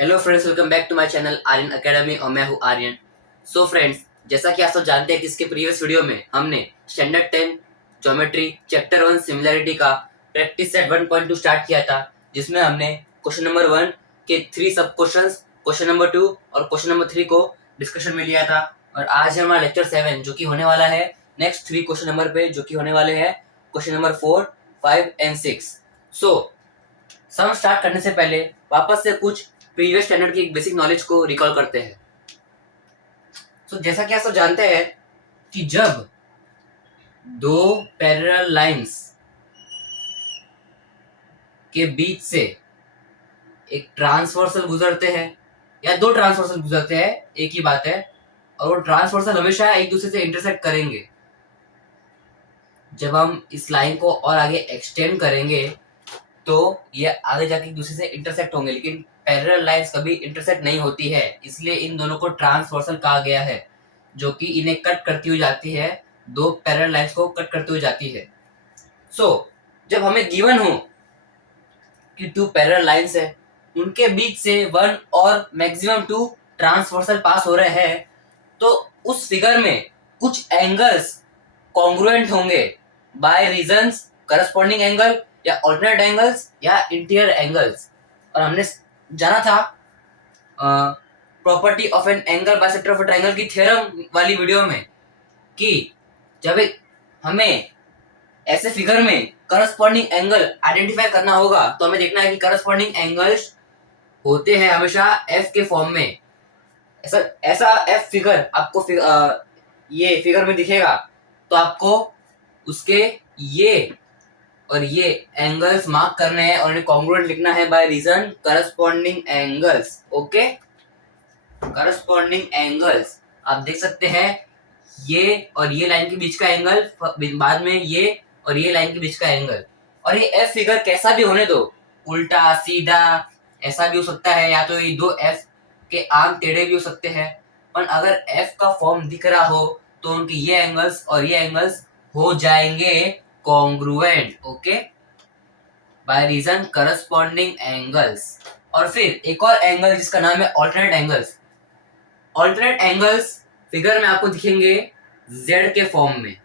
Hello friends, welcome back to my channel Aryan academy और मैं हूँ आर्यन। सो फ्रेंड्स, जैसा कि आप सब जानते हैं कि इसके प्रीवियस वीडियो में हमने स्टैंडर्ड 10 ज्योमेट्री चैप्टर 1 सिमिलैरिटी का प्रैक्टिस सेट 1.2 स्टार्ट किया था, जिसमें हमने क्वेश्चन नंबर 1 के 3 सब क्वेश्चंस, क्वेश्चन नंबर 2 और क्वेश्चन नंबर 3 को डिस्कशन में लिया था। और आज है हमारा लेक्चर 7 जो कि होने वाला है नेक्स्ट 3 क्वेश्चन नंबर पे, जो कि होने वाले हैं question number 4, 5 and 6। So sum start करने से पहले वापस से कुछ प्रीवियस स्टैंडर्ड की एक बेसिक नॉलेज को रिकॉल करते हैं। जैसा कि आप सब जानते हैं कि जब दो पैरेलल लाइंस के बीच से एक ट्रांसवर्सल गुजरते हैं या दो ट्रांसवर्सल गुजरते हैं, एक ही बात है, और वो ट्रांसवर्सल हमेशा एक दूसरे से इंटरसेक्ट करेंगे। जब हम इस लाइन को और आगे एक्सटेंड करेंगे तो ये आगे जाके एक दूसरे से इंटरसेक्ट होंगे, लेकिन पैरेलल लाइंस कभी इंटरसेक्ट नहीं होती है, इसलिए इन दोनों को ट्रांसवर्सल कहा गया है, जो कि इन्हें कट करती हुई जाती है, दो पैरेलल लाइंस को कट करती हुई जाती है। जब हमें गिवन हो कि टू पैरेलल लाइंस है, उनके बीच से वन और मैक्सिमम टू ट्रांसवर्सल पास हो रहे हैं, तो उस फिगर में कुछ एंगल्स कॉन्ग्रुएंट होंगे बाय रीजंस करस्पॉन्डिंग एंगल या ऑल्टरनेट एंगल्स या इंटीरियर एंगल्स। और हमने जाना था property of an angle bisector of a triangle की थ्योरम वाली वीडियो में कि जब हमें ऐसे फिगर में करस्पॉन्डिंग एंगल आइडेंटिफाई करना होगा तो हमें देखना है कि करस्पॉन्डिंग एंगल्स होते हैं हमेशा एफ के फॉर्म में। ऐसा ऐसा एफ फिगर आपको ये फिगर में दिखेगा, तो आपको उसके ये और ये एंगल्स मार्क करने हैं और इन्हें कॉन्ग्रुएंट लिखना है by reason corresponding angles. Okay, corresponding angles आप देख सकते हैं, ये और ये लाइन के बीच का एंगल, बाद में ये और ये लाइन के बीच का एंगल। और ये एफ फिगर कैसा भी होने दो, उल्टा सीधा ऐसा भी हो सकता है, या तो ये दो एफ के आर्म टेढ़े भी हो सकते हैं, पर अगर एफ का फॉर्म दिख रहा हो तो उनके ये एंगल्स और ये एंगल्स हो जाएंगे congruent. Okay, by reason corresponding angles. और फिर एक और एंगल जिसका नाम है alternate angles. Alternate angles figure में आपको दिखेंगे जेड के फॉर्म में।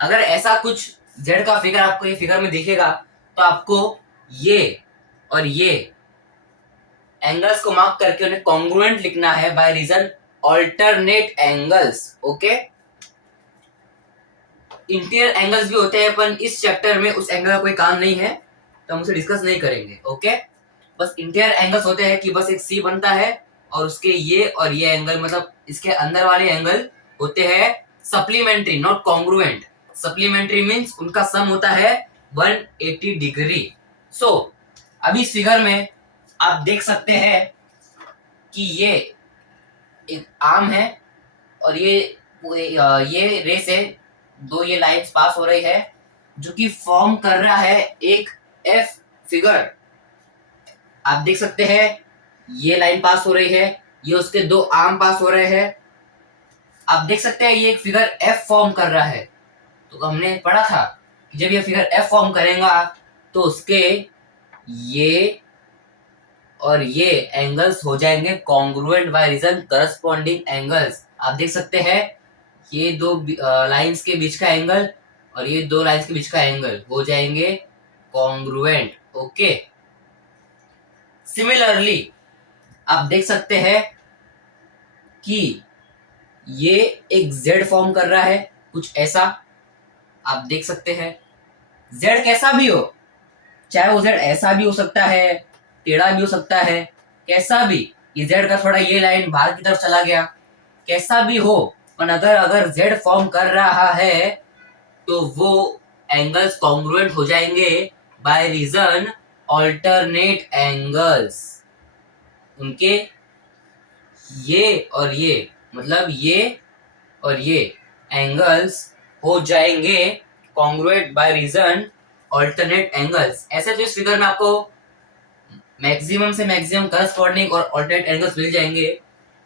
अगर ऐसा कुछ जेड का फिगर आपको ये फिगर में दिखेगा तो आपको ये और ये एंगल्स को मार्क करके उन्हें कॉन्ग्रुएंट लिखना है by reason alternate angles. Okay, interior angles भी होते हैं, पर इस चैप्टर में उस एंगल का कोई काम नहीं है, तो हम उसे डिस्कस नहीं करेंगे। ओके, बस इंटीरियर एंगल्स होते हैं कि बस एक सी बनता है और उसके ये और ये एंगल, मतलब इसके अंदर वाले एंगल होते हैं supplementary, not congruent. Supplementary means उनका सम होता है 180 डिग्री। अभी इस फिगर में आप देख सकते हैं कि ये एक आर्म है और ये रेस है, दो ये लाइंस पास हो रही है जो कि फॉर्म कर रहा है एक एफ फिगर। आप देख सकते हैं ये लाइन पास हो रही है, ये उसके दो आर्म पास हो रहे हैं। आप देख सकते हैं ये एक फिगर एफ फॉर्म कर रहा है। तो हमने पढ़ा था कि जब ये फिगर एफ फॉर्म करेगा तो उसके ये और ये एंगल्स हो जाएंगे congruent by reason corresponding angles. आप देख सकते हैं ये दो लाइंस के बीच का एंगल और ये दो लाइंस के बीच का एंगल हो जाएंगे कॉन्ग्रुएंट। ओके, सिमिलरली आप देख सकते हैं कि ये एक जेड फॉर्म कर रहा है, कुछ ऐसा आप देख सकते हैं। जेड कैसा भी हो, चाहे वो जेड ऐसा भी हो सकता है, टेढ़ा भी हो सकता है, कैसा भी, ये जेड का थोड़ा ये लाइन बाहर की तरफ चला गया, कैसा भी हो, पर अगर जेड फॉर्म कर रहा है तो वो एंगल्स कॉन्ग्रुएंट हो जाएंगे बाय रीजन ऑल्टरनेट एंगल्स। उनके ये और ये, मतलब ये और ये एंगल्स हो जाएंगे congruent by reason alternate angles. ऐसे तो इस फिगर में आपको मैक्सिमम से मैक्सिमम करस्पॉन्डिंग और ऑल्टरनेट एंगल्स मिल जाएंगे,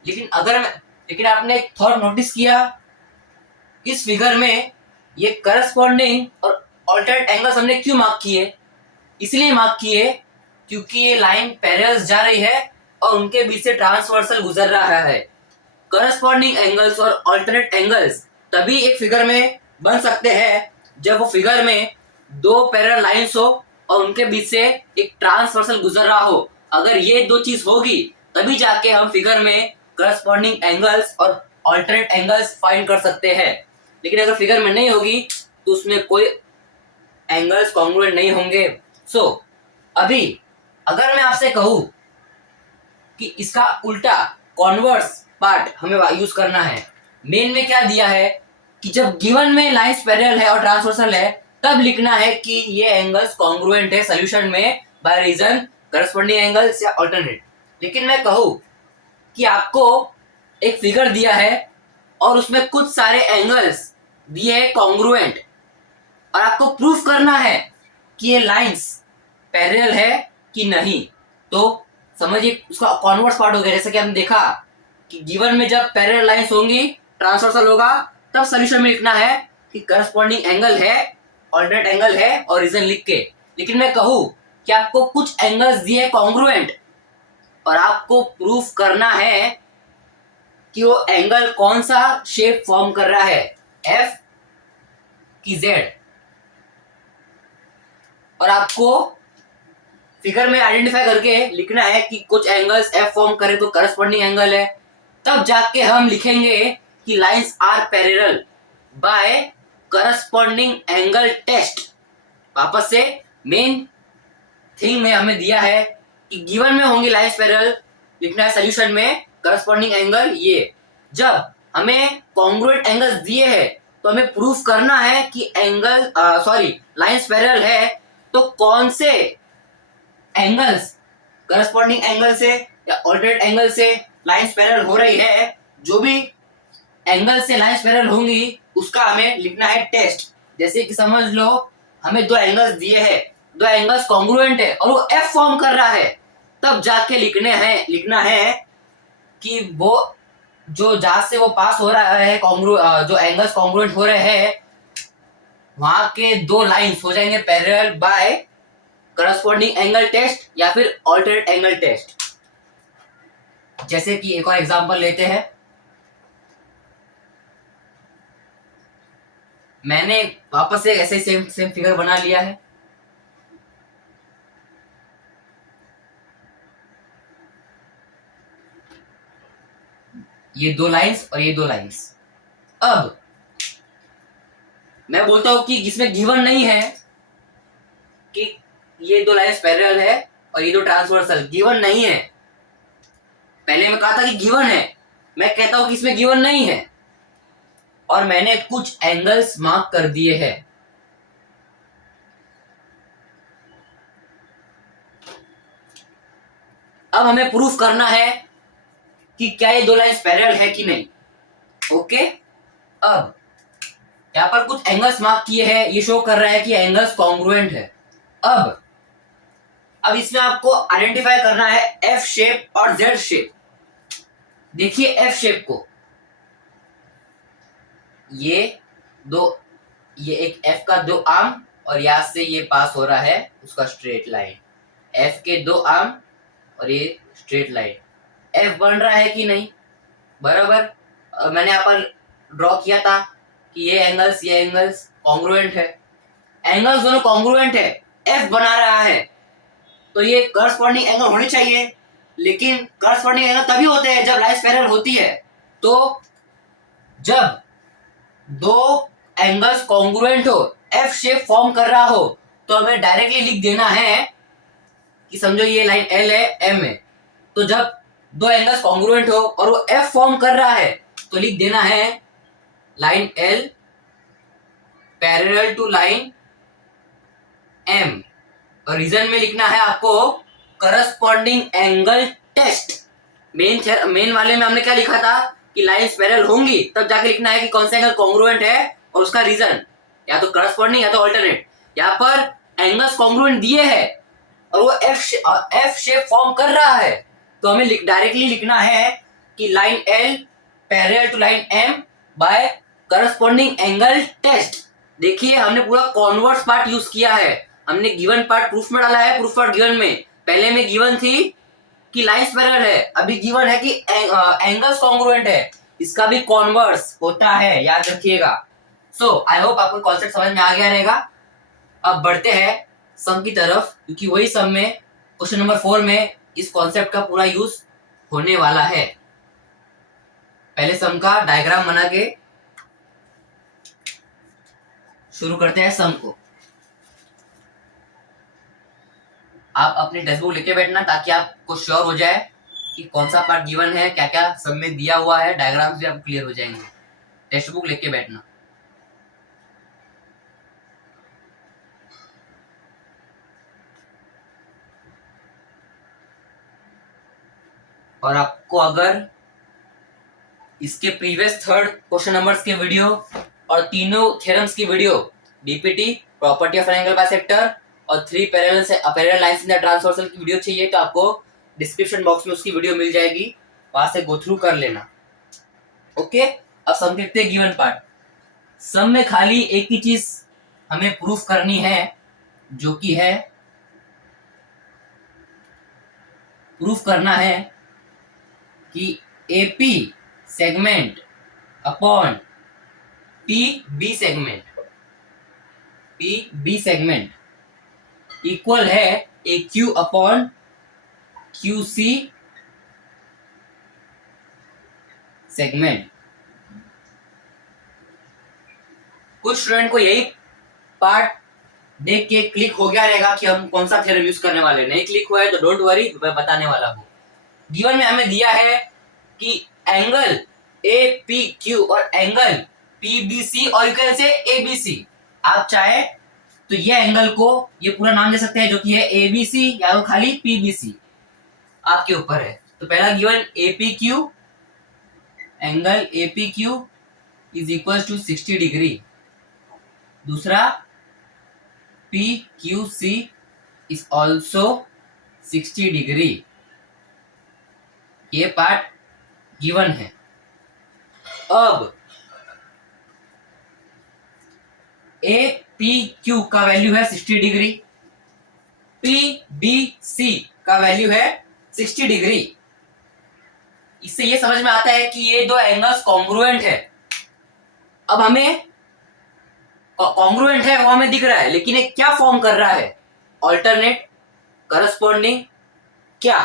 लेकिन आपने एक थॉट नोटिस किया, इस फिगर में ये करस्पॉन्डिंग और ऑल्टरनेट एंगल्स हमने क्यों मार्क किए? इसलिए मार्क किए क्योंकि ये लाइन पैरेलल जा रही है और उनके बीच से ट्रांसवर्सल गुजर रहा है। करस्पॉन्डिंग एंगल्स और अल्टरनेट एंगल्स तभी एक फिगर में बन सकते हैं जब वो फिगर में दो पैरेलल लाइंस हो और उनके बीच से एक ट्रांसवर्सल गुजर रहा हो। अगर ये दो चीज होगी तभी जाके हम फिगर में करस्पॉन्डिंग एंगल्स और अल्टरनेट एंगल्स फाइंड कर सकते हैं। लेकिन अगर फिगर में नहीं होगी तो उसमें कोई एंगल्स कॉन्ग्रुएंट नहीं होंगे। अभी अगर मैं आपसे कहूं कि इसका उल्टा कॉन्वर्स पार्ट हमें यूज करना है, मेन में क्या दिया है कि जब गिवन में लाइंस पैरेलल है और ट्रांसवर्सल है तब लिखना है कि ये एंगल्स कॉन्ग्रुएंट है सॉल्यूशन में बाय रीजन करस्पॉन्डिंग एंगल्स या अल्टरनेट। लेकिन मैं कहूं कि आपको एक फिगर दिया है और उसमें कुछ सारे एंगल्स दिए हैं कॉन्ग्रुएंट और आपको प्रूफ करना है कि ये लाइंस पैरेलल है कि नहीं, तो समझिए उसका कॉन्वर्स पार्ट हो गया। जैसे कि हमने देखा कि गिवन में जब पैरेलल लाइंस होंगी ट्रांसवर्सल होगा तब सॉल्यूशन में लिखना है कि करस्पॉन्डिंग एंगल है, अल्टरनेट एंगल है और रीजन लिख के। लेकिन मैं कहूं कि आपको कुछ एंगल्स दिए कॉन्ग्रुएंट और आपको प्रूफ करना है कि वो एंगल कौन सा शेप फॉर्म कर रहा है, एफ की जेड, और आपको फिगर में आइडेंटिफाई करके लिखना है कि कुछ एंगल्स एफ फॉर्म करे तो करस्पॉन्डिंग एंगल है। तब जाके हम लिखेंगे कि lines are parallel by corresponding angle test. वापस से मेन थिंग में हमें दिया है कि गिवन में होंगी लाइंस पैरेलल, लिखना है सॉल्यूशन में करस्पॉन्डिंग एंगल ये। जब हमें कॉन्ग्रुएंट एंगल्स दिए हैं तो हमें प्रूफ करना है कि एंगल लाइंस पैरेलल है तो कौन से एंगल्स करस्पॉन्डिंग एंगल से या अल्टरनेट एंगल से लाइंस पैरेलल हो रही है। जो भी एंगल से लाइंस पैरेलल होंगी उसका हमें लिखना है टेस्ट। जैसे कि समझ लो हमें दो एंगल्स दिए हैं, दो एंगल्स कॉन्ग्रुएंट है और वो एफ फॉर्म कर रहा है, तब जाके लिखना है कि वो जो जहां से वो पास हो रहा है जो एंगल्स कॉन्ग्रुएंट हो रहे हैं वहां के दो लाइंस हो जाएंगे parallel by corresponding angle test या फिर अल्टरनेट एंगल टेस्ट। जैसे कि एक और एग्जांपल लेते हैं। मैंने वापस से ऐसे सेम फिगर बना लिया है। ये दो लाइंस और ये दो लाइंस। अब मैं बोलता हूं कि जिसमें गिवन नहीं है कि ये दो लाइंस पैरेलल है और ये दो ट्रांसवर्सल, गिवन नहीं है। पहले मैं कहा था कि गिवन है, मैं कहता हूं कि इसमें गिवन नहीं है और मैंने कुछ एंगल्स मार्क कर दिए हैं। अब हमें प्रूफ करना है कि क्या ये दो लाइंस पैरेलल है कि नहीं। ओके, अब यहां पर कुछ एंगल्स मार्क किए हैं, ये शो कर रहा है कि एंगल्स कॉन्ग्रुएंट है। अब इसमें आपको आइडेंटिफाई करना है एफ शेप और जेड शेप। देखिए एफ शेप को, ये एक एफ का दो आर्म और यहां से ये पास हो रहा है उसका स्ट्रेट लाइन, एफ के दो आर्म और ये स्ट्रेट लाइन। एफ बन रहा है कि नहीं, बराबर मैंने यहाँ पर ड्रॉ किया था कि ये एंगल्स कॉन्ग्रुएंट है। एंगल्स दोनों कॉन्ग्रुएंट है, एफ बना रहा है तो ये करस्पॉन्डिंग एंगल होने चाहिए। लेकिन करस्पॉन्डिंग एंगल तभी होते हैं जब लाइंस पैरेलल होती है। तो जब दो एंगल्स कॉन्ग्रुएंट हो, एफ शेप फॉर्म कर रहा हो, तो हमें डायरेक्टली लिख देना है कि समझो ये लाइन एल है, एम है, तो जब दो एंगल्स कॉन्ग्रुएंट हो और वो एफ फॉर्म कर रहा है तो लिख देना है line L parallel to line M और रीजन में लिखना है आपको करस्पॉन्डिंग एंगल टेस्ट। मेन वाले में हमने क्या लिखा था कि लाइंस पैरेलल होंगी तब जाके लिखना है कि कौन सा एंगल कॉन्ग्रुएंट है और उसका रीजन या तो करस्पॉन्डिंग या तो अल्टरनेट। यहाँ पर एंगल्स कॉन्ग्रुएंट दिए हैं और वो एफ शेप फॉर्म कर रहा है तो हमें डायरेक्टली लिखना है कि line L parallel to line M by corresponding angle test. देखिए हमने पूरा कॉन्वर्स पार्ट यूज किया है, हमने गिवन पार्ट प्रूफ में डाला है, प्रूफ पार्ट गिवन में। पहले में गिवन थी कि लाइन्स पैरेलल है, अभी गिवन है कि एंगल्स कॉन्ग्रुएंट है, इसका भी कॉन्वर्स होता है, याद रखिएगा। सो आई होप आपको कॉन्सेप्ट समझ में आ गया रहेगा। अब बढ़ते हैं सम की तरफ, क्योंकि वही सम में क्वेश्चन नंबर 4 में इस कॉन्सेप्ट का पूरा यूज होने वाला है। पहले सम का डायग्राम बना के शुरू करते हैं सम को। आप अपनी टेक्स्ट बुक लेके बैठना ताकि आपको श्योर हो जाए कि कौन सा पार्ट गिवन है, क्या क्या सम में दिया हुआ है, डायग्राम्स भी आपको क्लियर हो जाएंगे। टेक्स्ट बुक लेके बैठना। और आपको अगर इसके प्रीवियस थर्ड क्वेश्चन नंबर्स के वीडियो और तीनों थ्योरम्स की video, DPT, property of an angle bisector और 3 parallel lines in the transversal की वीडियो चाहिए तो आपको डिस्क्रिप्शन बॉक्स में उसकी वीडियो मिल जाएगी, वहां से गो थ्रू कर लेना। ओके, अब सम देखते हैं गिवन पार्ट। सम में खाली एक ही चीज हमें प्रूफ करनी है, जो कि है प्रूफ करना है कि AP segment upon P B segment equal है A Q upon Q C segment. कुछ स्टूडेंट को यही पार्ट देख के क्लिक हो गया रहेगा कि हम कौन सा थ्योरम यूज करने वाले। नहीं क्लिक हुआ है तो डोंट वरी, मैं बताने वाला हूँ। गिवन में हमें दिया है कि एंगल ए पी क्यू और एंगल पी बी सी और you can say A B सी। आप चाहे तो ये एंगल को ये पूरा नाम दे सकते हैं, जो कि है ए बी सी या तो खाली पी बी सी, आपके ऊपर है। तो पहला given A P Q, angle A P Q is equal to 60 degree. दूसरा P Q C is also 60 degree. ये पार्ट गिवन है। अब ए पी क्यू का वैल्यू है 60 डिग्री, पी बी सी का वैल्यू है 60 डिग्री। इससे ये समझ में आता है कि ये दो एंगल्स कॉन्ग्रुएंट है। अब हमें कॉन्ग्रुएंट है वो हमें दिख रहा है, लेकिन ये क्या फॉर्म कर रहा है? ऑल्टरनेट, करस्पॉन्डिंग, क्या?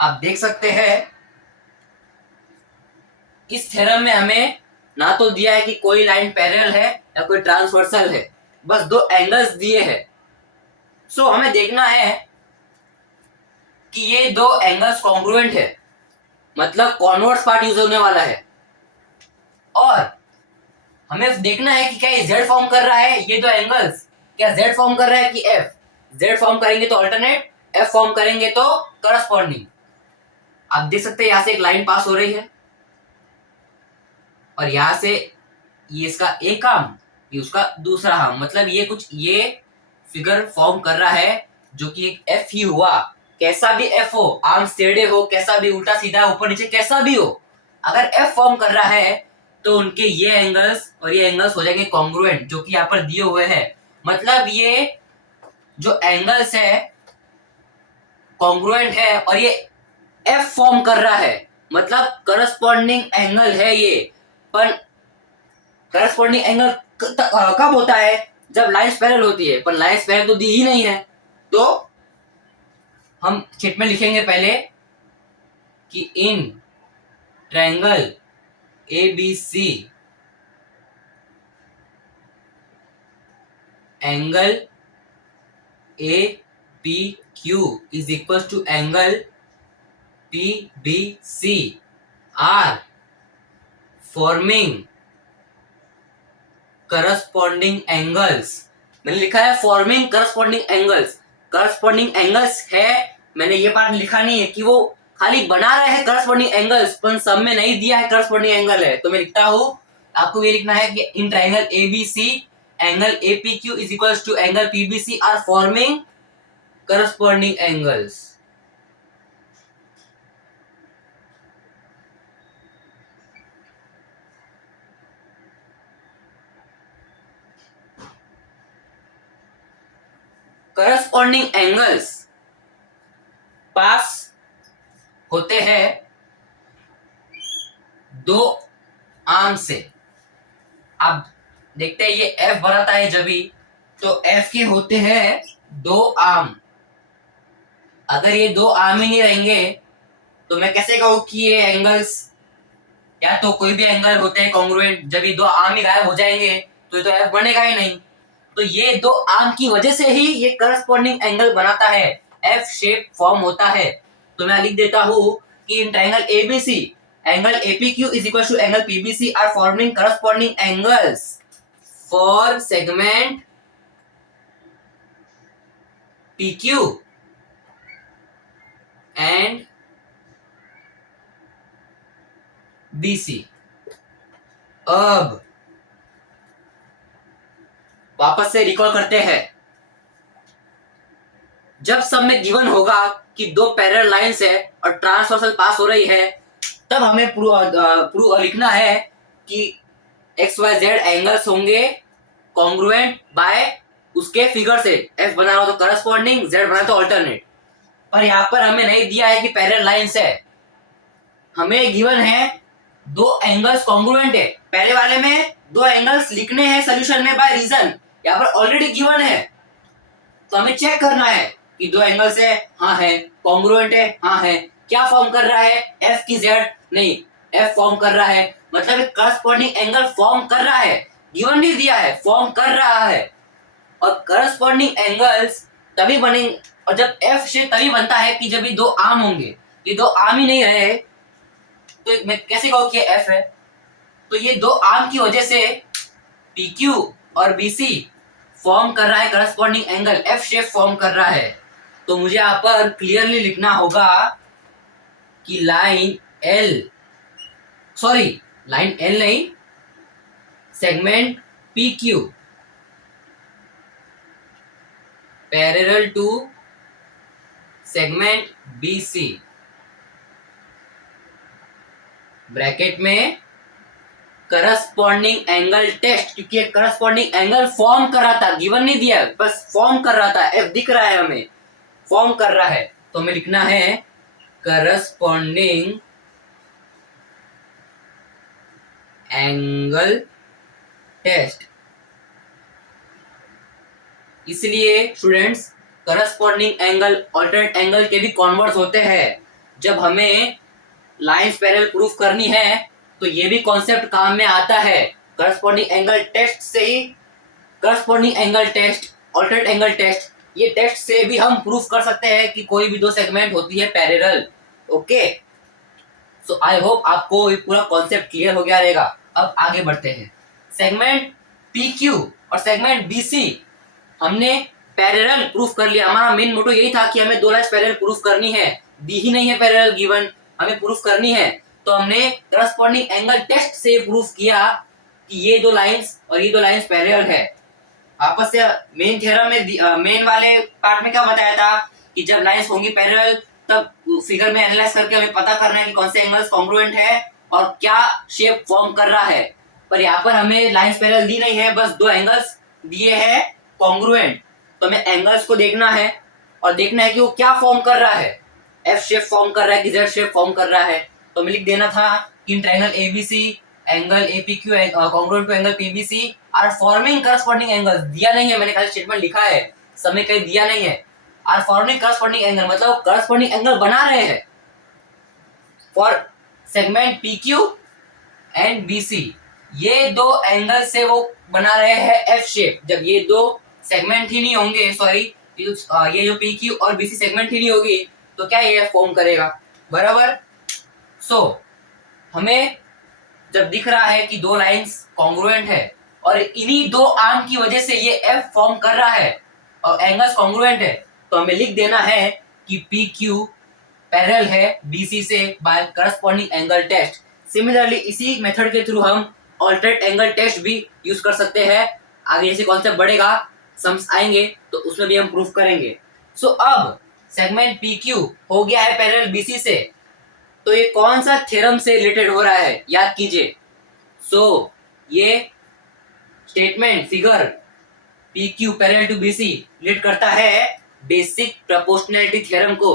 आप देख सकते हैं इस थ्योरम में हमें ना तो दिया है कि कोई लाइन पैरेलल है या कोई ट्रांसवर्सल है, बस दो एंगल्स दिए हैं। सो हमें देखना है कि ये दो एंगल्स कॉन्ग्रुएंट है, मतलब कॉन्वर्स पार्ट यूज होने वाला है। और हमें देखना है कि क्या ये जेड फॉर्म कर रहा है, ये दो एंगल्स क्या जेड फॉर्म कर रहा है कि एफ। जेड फॉर्म करेंगे तो ऑल्टरनेट, एफ फॉर्म करेंगे तो करस्पॉन्डिंग। आप देख सकते हैं यहां से एक लाइन पास हो रही है और यहां से ये इसका एक आर्म, ये उसका दूसरा आर्म, मतलब ये कुछ ये फिगर फॉर्म कर रहा है जो कि एक एफ ही हुआ। कैसा भी एफ हो, आर्म टेढ़े हो, कैसा भी उल्टा सीधा ऊपर नीचे कैसा भी हो, अगर एफ फॉर्म कर रहा है तो उनके ये एंगल्स और ये एंगल्स हो जाएंगे कॉन्ग्रुएंट, जो कि यहाँ पर दिए हुए हैं। मतलब ये जो एंगल्स है कॉन्ग्रुएंट है और ये एफ फॉर्म कर रहा है, मतलब करस्पॉन्डिंग एंगल है ये। पर करस्पॉन्डिंग एंगल कब होता है? जब लाइंस पैरेलल होती है, पर लाइंस पैरेलल तो दी ही नहीं है। तो हम स्टेटमेंट लिखेंगे पहले कि in triangle A B C angle A P Q is equal to angle P B C are forming corresponding angles. मैंने लिखा है forming corresponding angles. Corresponding angles है, मैंने ये पार्ट लिखा नहीं है कि वो खाली बना रहे हैं करस्पॉन्डिंग एंगल्स, पर सब में नहीं दिया है करस्पॉन्डिंग एंगल है। तो मैं लिखता हूं, आपको ये लिखना है कि in triangle ABC angle APQ is equal to angle PBC are forming corresponding angles. Corresponding angles होते हैं दो आर्म से। आप देखते हैं ये एफ बनाता है जब भी, तो एफ के होते हैं दो आर्म। अगर ये दो आर्म ही नहीं रहेंगे तो मैं कैसे कहूं कि ये एंगल्स, या तो कोई भी एंगल होते हैं कॉन्ग्रुएंट, जब ये दो आर्म ही गायब हो जाएंगे तो ये तो एफ बनेगा ही नहीं। तो ये दो आर्म की वजह से ही ये करस्पॉन्डिंग एंगल बनाता है, एफ शेप फॉर्म होता है। तो मैं लिख देता हूं कि in triangle ABC angle APQ is equal to angle PBC are forming corresponding angles for segment PQ and BC। अब वापस से रिकॉल करते हैं। जब सब में गिवन होगा कि दो पैरेलल लाइंस है और ट्रांसवर्सल पास हो रही है, तब हमें प्रूव लिखना है कि XYZ एंगल्स होंगे कॉन्ग्रुएंट बाय उसके फिगर से। F बना रहा तो करस्पॉन्डिंग, Z बना तो ऑल्टरनेट। पर यहाँ पर हमें नहीं दिया है कि पैरेलल लाइंस है, हमें गिवन है दो एंगल्स कॉन्ग्रुएंट है। पहले वाले में दो एंगल्स लिखने हैं सोल्यूशन में बाय रीजन, यहाँ पर ऑलरेडी गिवन है। तो हमें चेक करना है कि दो एंगल्स है, हाँ है, कॉन्ग्रुएंट है, हाँ है। क्या फॉर्म कर रहा है, F की Z नहीं, F फॉर्म कर रहा है, मतलब करस्पॉन्डिंग एंगल फॉर्म कर रहा है। गिवन नहीं दिया है, फॉर्म कर रहा है। और करस्पॉन्डिंग एंगल्स तभी बनेंगे, और जब F शेप तभी बनता है कि जब ये दो आर्म होंगे। ये दो आर्म ही नहीं रहे तो मैं कैसे कहूँ कि F है। तो ये दो आर्म की वजह से PQ और BC फॉर्म कर रहा है corresponding angle, F shape form कर रहा है। तो मुझे यहाँ पर क्लियरली लिखना होगा कि लाइन L नहीं, segment PQ parallel to segment BC, bracket में करस्पॉन्डिंग एंगल टेस्ट, क्योंकि करस्पॉन्डिंग एंगल फॉर्म कर रहा था, गिवन नहीं दिया, बस फॉर्म कर रहा था। F दिख रहा है हमें, फॉर्म कर रहा है। तो हमें लिखना है करस्पॉन्डिंग एंगल टेस्ट। इसलिए students, corresponding angle alternate angle के भी कॉन्वर्स होते हैं। जब हमें लाइंस पैरेलल प्रूफ करनी है तो ये भी कॉन्सेप्ट काम में आता है। करस्पॉन्डिंग एंगल टेस्ट से ही, corresponding angle test, alternate angle test, ये टेस्ट से भी हम प्रूफ कर सकते हैं कि कोई भी दो सेगमेंट होती है parallel. Okay, so I hope आपको ये पूरा कॉन्सेप्ट क्लियर हो गया रहेगा। अब आगे बढ़ते हैं। सेगमेंट PQ और सेगमेंट BC हमने पैरेलल प्रूफ कर लिया। हमारा मेन मोटो यही था कि हमें दो लाइंस पैरेलल प्रूफ करनी है, दी ही नहीं है पैरेलल गिवन, हमें प्रूफ करनी है। तो हमने करस्पॉन्डिंग एंगल टेस्ट से प्रूफ किया कि ये दो लाइंस और ये दो लाइंस पैरेलल है। आपस से मेन थ्योरम में, मेन वाले पार्ट में क्या बताया था कि जब लाइंस होंगी पैरेलल तब फिगर में एनालाइज करके हमें पता करना है कि कौन से एंगल्स कॉन्ग्रुएंट है और क्या शेप फॉर्म कर रहा है। पर यहाँ पर हमें लाइंस पैरेलल दी नहीं है, बस दो एंगल्स दिए हैं कॉन्ग्रुएंट। तो हमें एंगल्स को देखना है और देखना है कि वो क्या फॉर्म कर रहा है, F शेप फॉर्म कर रहा है कि Z शेप फॉर्म कर रहा है। तो हमें लिख देना था कि triangle ABC angle APQ congruent to angle PBC are forming corresponding angle. दिया नहीं है, मैंने खाली स्टेटमेंट लिखा है, समय कहीं दिया नहीं है। आर फॉर्मिंग करस्पॉन्डिंग एंगल मतलब करस्पॉन्डिंग एंगल बना रहे हैं for segment PQ and BC। ये दो एंगल से वो बना रहे हैं F शेप। जब ये दो सेगमेंट ही नहीं होंगे, सॉरी ये जो PQ और BC सेगमेंट ही नहीं होगी तो क्या ये फॉर्म करेगा, बराबर। सो हमें जब दिख रहा है कि दो लाइंस कॉन्ग्रुएंट है और इन्हीं दो आर्म की वजह से ये F फॉर्म कर रहा है और एंगल्स कॉन्ग्रुएंट है, तो हमें लिख देना है कि PQ पैरेलल है BC से by corresponding angle test. Similarly इसी मेथड के थ्रू हम ऑल्टरनेट एंगल टेस्ट भी यूज कर सकते हैं। आगे जैसे कॉन्सेप्ट बढ़ेगा, सम्स आएंगे तो उसमें भी हम प्रूफ करेंगे। सो अब सेगमेंट PQ हो गया है पैरेलल BC से, तो ये कौन सा थ्योरम से रिलेटेड हो रहा है, याद कीजिए। सो ये statement figure PQ parallel to BC relate करता है बेसिक प्रोपोर्शनैलिटी थ्योरम को।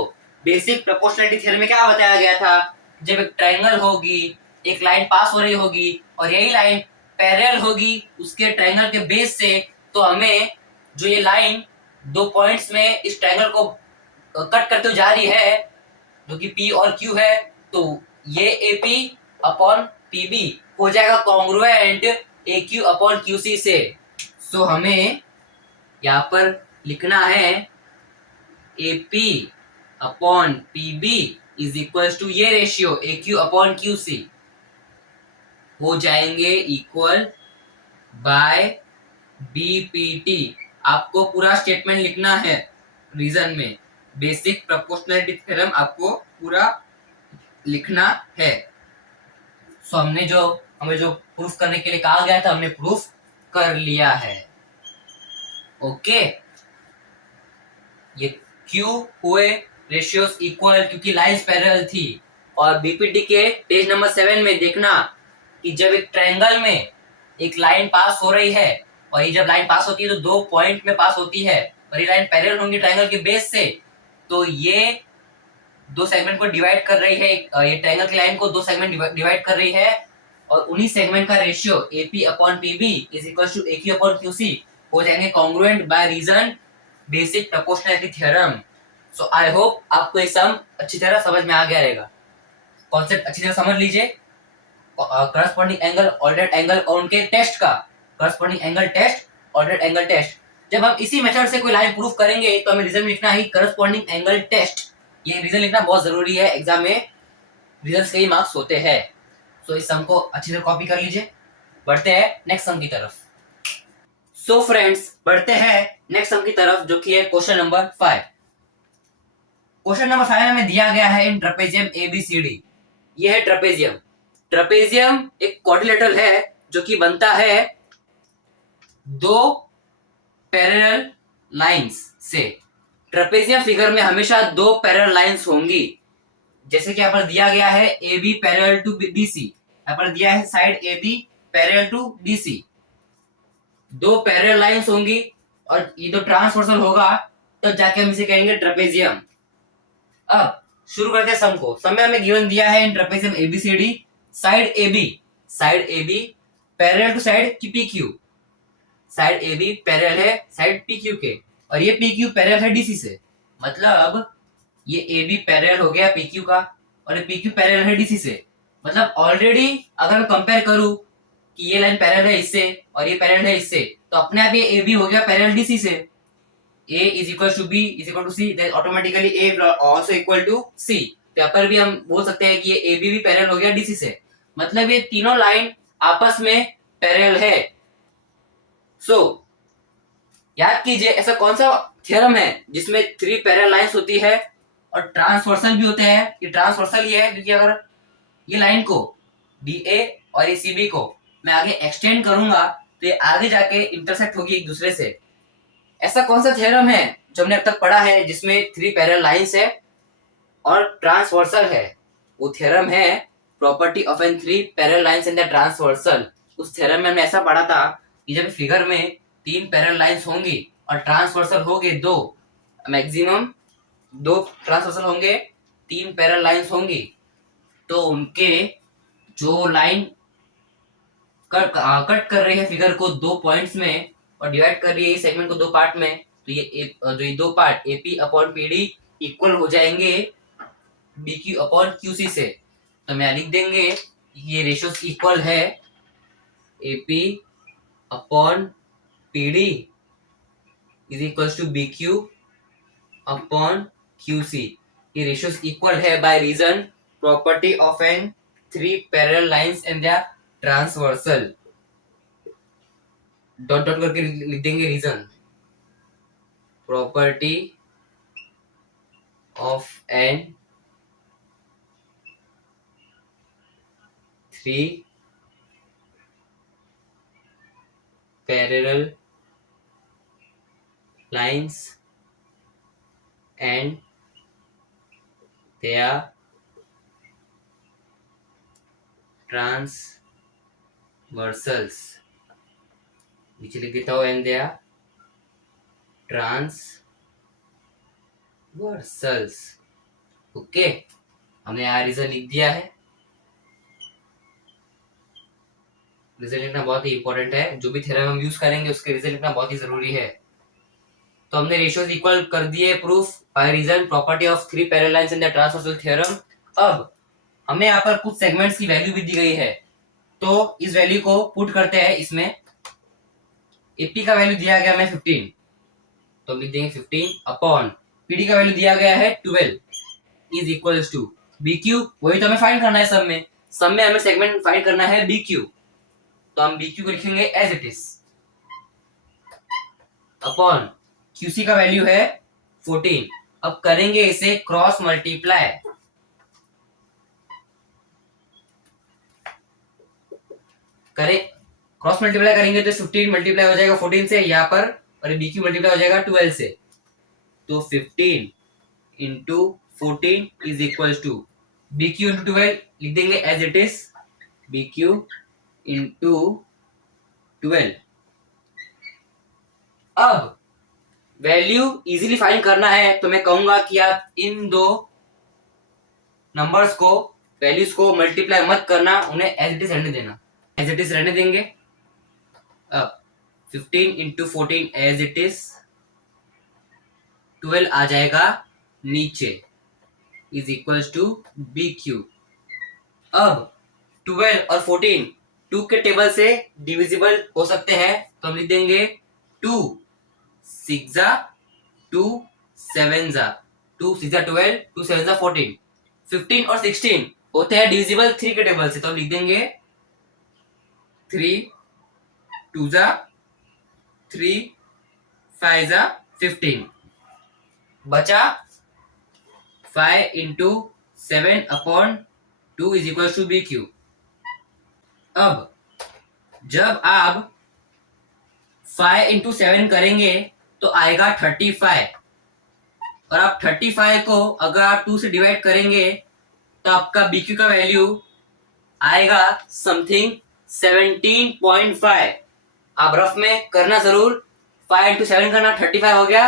बेसिक प्रोपोर्शनलिटी थ्योरम में क्या बताया गया था, जब एक ट्रायंगल होगी, एक लाइन पास हो रही होगी और यही लाइन पैरेलल होगी उसके ट्रायंगल के बेस से, तो हमें जो ये लाइन दो पॉइंट्स में इस ट्रायंगल को कट करते हुए जा रही है जो कि P और Q है, तो ये AP अपॉन PB हो जाएगा कॉन्ग्रुएंट AQ अपॉन QC से। सो हमें यहाँ पर लिखना है AP upon PB is equal to ये रेशियो AQ अपॉन QC हो जाएंगे इक्वल बाय BPT। आपको पूरा स्टेटमेंट लिखना है रीजन में, बेसिक प्रोपोर्शनलिटी थ्योरम आपको पूरा लिखना है। सो हमें जो प्रूफ करने के लिए कहा गया था हमने प्रूफ कर लिया है। ओके, ये क्यों हुए रेशियोस इक्वल, क्योंकि लाइंस पैरेलल थी। और बीपीटी के पेज नंबर 7 में देखना कि जब एक ट्रायंगल में एक लाइन पास हो रही है और ये जब लाइन पास होती है तो दो पॉइंट में पास होती है और ये लाइन पैरेलल होंगी ट्रायंगल के बेस से, तो ये दो सेगमेंट को डिवाइड कर रही है, ये ट्रायंगल की लाइन को दो सेगमेंट डिवाइड कर रही है और उन्हीं सेगमेंट का ratio AP upon PB is equal to AQ upon QC हो जाएंगे congruent by reason basic proportionality theorem. So I hope आपको ये सम अच्छी तरह समझ में आ गया रहेगा। कॉन्सेप्ट अच्छी तरह समझ लीजिए। करस्पॉन्डिंग एंगल, ऑर्डर्ड एंगल और उनके टेस्ट का, corresponding angle test, ordered angle test. जब हम इसी मेथड से कोई लाइन प्रूफ करेंगे तो हमें रीजन लिखना है करस्पॉन्डिंग एंगल टेस्ट। ये रीजन लिखना बहुत जरूरी है, एग्जाम में रीजन से ही मार्क्स होते हैं। सो इस सम को अच्छी तरह कॉपी कर लीजिए। बढ़ते हैं नेक्स्ट सम की तरफ। सो फ्रेंड्स, बढ़ते हैं नेक्स्ट सम की तरफ जो कि है क्वेश्चन नंबर 5। क्वेश्चन नंबर 5 में दिया गया है इन ट्रेपेजियम ABCD। ये है ट्रेपेजियम। ट्रेपेजियम एक क्वाड्रिलेटरल है जो कि बनता है दो पैरेलल लाइंस से। ट्रेपेजियम फिगर में हमेशा दो पैरेलल लाइंस होंगी, जैसे कि यहाँ पर दिया गया है AB पैरेलल टू BC। यहाँ पर दिया है side AB parallel to BC। दो पैरेलल लाइंस होंगी और ये तो ट्रांसवर्सल होगा, तब जाके हम इसे कहेंगे ट्रेपेजियम। अब शुरू करते हैं सम को। सम में हमें गिवन दिया है in trapezium ABCD, side AB parallel to side PQ। Side AB parallel है साइड PQ के और ये PQ पैरेलल है DC से। मतलब ये AB पैरेलल हो गया PQ का और ये PQ पैरेलल है DC से। मतलब ऑलरेडी अगर मैं कंपेयर करूं कि ये लाइन पैरेलल है इससे और ये पैरेलल है इससे, तो अपने आप ये AB हो गया पैरेलल DC से। A is equal to B is equal to C, then automatically A also equal to C। तो यहाँ पर भी हम बोल सकते हैं कि ये AB भी पैरेलल हो गया DC से। मतलब ये तीनों लाइन आपस में पैरेलल है। सो याद कीजिए ऐसा कौन सा थ्योरम है जिसमें थ्री पैरेलल लाइंस होती है और ट्रांसवर्सल भी होते हैं। ये ट्रांसवर्सल ही है क्योंकि अगर ये लाइन को DA और ये CB को मैं आगे एक्सटेंड करूंगा तो ये आगे जाके इंटरसेक्ट होगी एक दूसरे से। ऐसा कौन सा थ्योरम है जो हमने अब तक पढ़ा है जिसमें थ्री पैरेलल लाइंस है और ट्रांसवर्सल है? वो थ्योरम है property of an three parallel lines in the transversal. उस थ्योरम में हमने ऐसा पढ़ा था कि जब फिगर में तीन पैरेलल लाइंस होंगी और ट्रांसवर्सल होंगे दो, मैक्सिमम दो ट्रांसवर्सल होंगे, तीन पैरेलल लाइंस होंगी, तो उनके जो लाइन कट कर रही है फिगर को दो पॉइंट्स में और डिवाइड कर रही है सेगमेंट को दो पार्ट में, तो ये दो part AP upon PD equal हो जाएंगे BQ अपॉन QC से। तो मैं लिख देंगे ये रेशियोस इक्वल है AP upon PD is equal to BQ upon QC। ये रेशियोस इक्वल है by reason property of an three parallel lines in the transversal. Dot dot करके लिख देंगे reason property of an three parallel lines and their transversals, नीचे लिख देता हूँ and their transversals। Okay, हमने यहाँ रीजन लिख दिया है। रीजन लिखना बहुत ही इंपॉर्टेंट है, जो भी थ्योरम हम यूज करेंगे उसके रीजन लिखना बहुत ही जरूरी है। तो हमने रेशियोज इक्वल कर दिए proof by reason property of three parallel lines in the transversal theorem. अब हमें यहाँ पर कुछ सेगमेंट्स की वैल्यू भी दी गई है, तो इस वैल्यू को पुट करते हैं इसमें। एपी का वैल्यू दिया गया हमें 15, तो लिख देंगे 15 अपॉन पीडी का वैल्यू दिया गया है 12 इज इक्वल्स टू बीक्यू। वही तो हमें फाइंड करना है सब में हमें सेगमेंट फाइंड करना है बीक्यू, तो हम बीक्यू को लिखेंगे as it is upon QC का वैल्यू है 14। अब करेंगे इसे क्रॉस मल्टीप्लाई, क्रॉस मल्टीप्लाई करेंगे तो 15 मल्टीप्लाई हो जाएगा 14 से यहाँ पर, और बीक्यू मल्टीप्लाई हो जाएगा 12 से। तो 15 into 14 is equal to BQ into 12 लिख देंगे as it is BQ into 12। अब वैल्यू इजीली फाइंड करना है, तो मैं कहूंगा कि आप इन दो नंबर्स को, वैल्यूज को मल्टीप्लाई मत करना, उन्हें एज इट इज रहने देना, एज इट इज रहने देंगे। अब 15 इंटू 14 एज इट इज, 12 आ जाएगा नीचे is equal to B Q. अब 12 और 14 2 के टेबल से डिविजिबल हो सकते हैं, तो हम लिख देंगे 2 6 जा 2 7 जा 2 6 जा 12 2 7 जा 14। 15 और 16 होते हैं डिविजिबल 3 के टेबल से, तो हम लिख देंगे 3 2 जा 3 5 जा 15, बचा 5 into 7 upon 2 is equal to B Q. अब जब आप 5 इंटू 7 करेंगे तो आएगा 35, और आप 35 को अगर आप 2 से डिवाइड करेंगे तो आपका BQ का वैल्यू आएगा समथिंग 17.5। आप रफ में करना जरूर, 5 इंटू 7 करना 35 हो गया,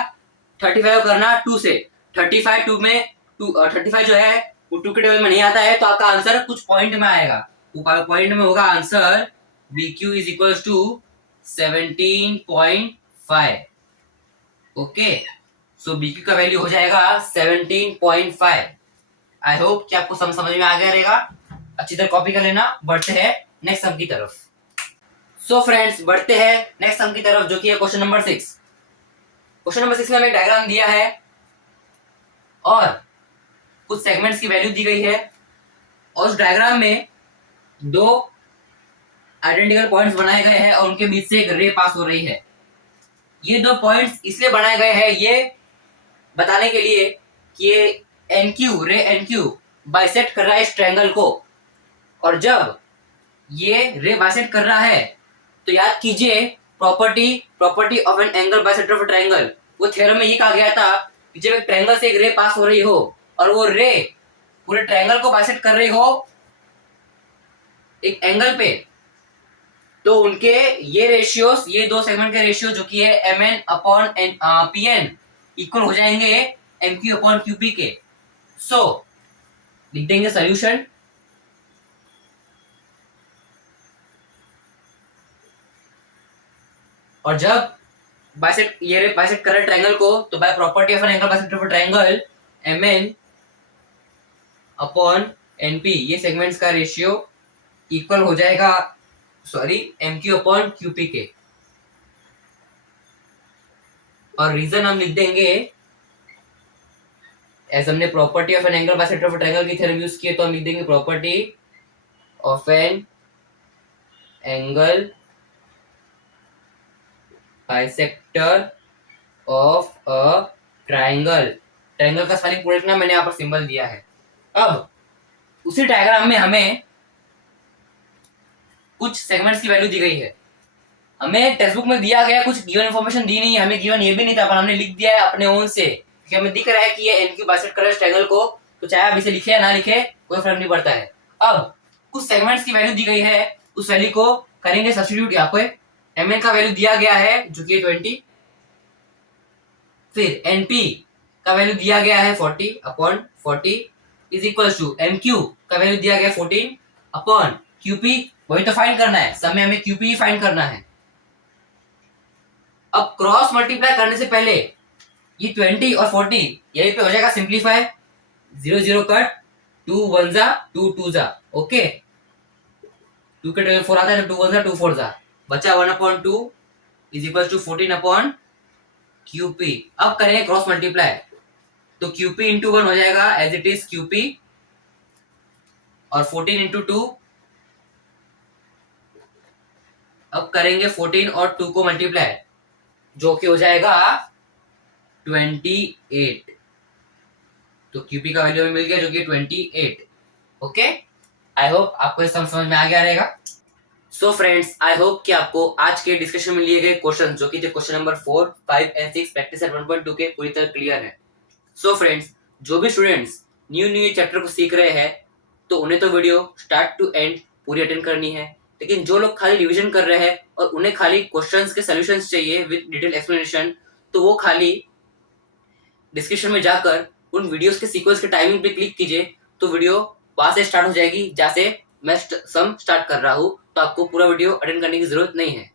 35 करना 2 से, 35 2 में 35 जो है वो 2 के टेबल में नहीं आता है, तो आपका आंसर कुछ पॉइंट में आएगा, पॉइंट में होगा answer BQ is equal to 17.5। Okay, so BQ का वैल्यू हो जाएगा 17.5। आई होप कि आपको समझ में आ गया रहेगा, अच्छी तरह कॉपी कर लेना। बढ़ते हैं नेक्स्ट सम की तरफ। सो फ्रेंड्स, बढ़ते हैं नेक्स्ट सम की तरफ, जो कि है क्वेश्चन नंबर 6। क्वेश्चन नंबर 6 में हमें डायग्राम दिया है और कुछ सेगमेंट्स की वैल्यू दी गई है, और उस डायग्राम में दो आइडेंटिकल पॉइंट्स बनाए गए हैं और उनके बीच से एक रे पास हो रही है। ये दो पॉइंट्स इसलिए बनाए गए हैं ये बताने के लिए कि ये NQ रे NQ बाइसेक्ट कर रहा है इस ट्रायंगल को, और जब ये रे बाइसेक्ट कर रहा है तो याद कीजिए property of an angle bisector of triangle, वो थ्योरम में ये कहा गया था कि जब एक ट्रायंगल से एक रे पास हो रही हो और वो रे पूरे ट्रायंगल को बाइसेक्ट कर रही हो एक एंगल पे, तो उनके ये रेशियोस, ये दो सेगमेंट के रेशियो जो कि है MN अपॉन PN इक्वल हो जाएंगे MQ अपॉन QP के। सो लिख देंगे सॉल्यूशन। और जब बाइसेक्ट ये रे बाइसेक्ट कर रहे ट्रायंगल को, तो by property of an angle bisector of triangle MN upon NP ये सेगमेंट्स का रेशियो इक्वल हो जाएगा MQ अपॉन QP के। और रीजन हम लिख देंगे, एज हमने property of an angle bisector of triangle की थ्योरम यूज किए, तो हम लिख देंगे property of an angle bisector of a triangle. Triangle का स्पेलिंग पूरा लिखना, मैंने यहाँ पर सिंबल दिया है। अब उसी डायग्राम में हमें कुछ सेगमेंट्स की वैल्यू दी गई है। हमें टेक्स्ट बुक में दिया गया कुछ गिवन इन्फॉर्मेशन दी नहीं है, हमें गिवन ये भी नहीं था, पर हमने लिख दिया है अपने ओन से कि हमें दिख रहा है कि ये NQ बाइसेक्ट कर रहा है ट्रायंगल को, तो चाहे आप इसे लिखे या ना लिखे कोई फर्क नहीं पड़ता है। अब कुछ सेगमेंट्स की वैल्यू दी गई है, उस वैल्यू को करेंगे सब्स्टिट्यूट। यहाँ पे MN का वैल्यू दिया गया है जो कि 20, फिर NP का वैल्यू दिया गया है 40 upon 40, is equal to M Q का वैल्यू दिया गया 14 अपॉन क्यूपी, वही तो फाइंड करना है, सब में हमें क्यूपी ही फाइंड करना है। अब क्रॉस मल्टीप्लाई करने से पहले ये 20 और 40 यही पे हो जाएगा सिंप्लीफाई, 0 0 कट, 2 1 जा 2 2 जा, ओके 2 के टेबल 4 आता है तो 2 1 जा 2 4 जा, बचा 1 upon 2 is equal to 14 upon Q P. अब करेंगे क्रॉस मल्टीप्लाई, तो क्यूपी इंटू 1 हो जाएगा एज इट इज क्यूपी, और 14 इंटू 2, अब करेंगे 14 और 2 को मल्टीप्लाई, जो कि हो जाएगा 28, तो क्यूपी का वैल्यू हमें मिल गया जो कि 28, ओके। आई होप आपको ये समझ में आ गया रहेगा। सो फ्रेंड्स, आई होप कि आपको आज के डिस्कशन में लिए गए क्वेश्चन जो कि थे question number 4, 5 and 6 practice set 1.2 के पूरी तरह क्लियर है। सो फ्रेंड्स, जो भी स्टूडेंट्स न्यू चैप्टर को सीख रहे हैं तो उन्हें तो वीडियो स्टार्ट टू एंड पूरी अटेंड करनी है, लेकिन जो लोग खाली रिवीजन कर रहे हैं और उन्हें खाली क्वेश्चंस के सॉल्यूशंस चाहिए विद डिटेल एक्सप्लेनेशन, तो वो खाली डिस्क्रिप्शन में जाकर उन वीडियोस के सीक्वेंस के टाइमिंग पे क्लिक कीजिए, तो वीडियो वहां से स्टार्ट हो जाएगी जहाँ से मैं सम स्टार्ट कर रहा हूँ, तो आपको पूरा वीडियो अटेंड करने की जरूरत नहीं है।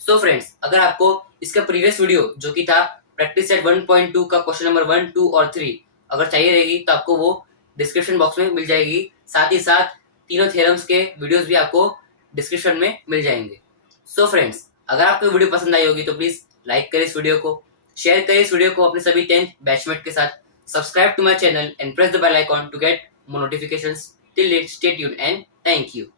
सो फ्रेंड्स, अगर आपको इसका प्रीवियस वीडियो जो कि था प्रैक्टिस सेट 1.2 का क्वेश्चन नंबर 1, 2 और 3 अगर चाहिए रहेगी तो आपको वो डिस्क्रिप्शन बॉक्स में मिल जाएगी, साथ ही साथ तीनों थ्योरम्स के वीडियोस भी आपको डिस्क्रिप्शन में मिल जाएंगे। सो फ्रेंड्स, अगर आपको वीडियो पसंद आई होगी तो प्लीज लाइक करें इस वीडियो को, शेयर करें इस वीडियो को अपने सभी 10th बैचमेट के साथ, subscribe to my channel and press the bell icon to get more notifications. Till then, stay tuned and thank you.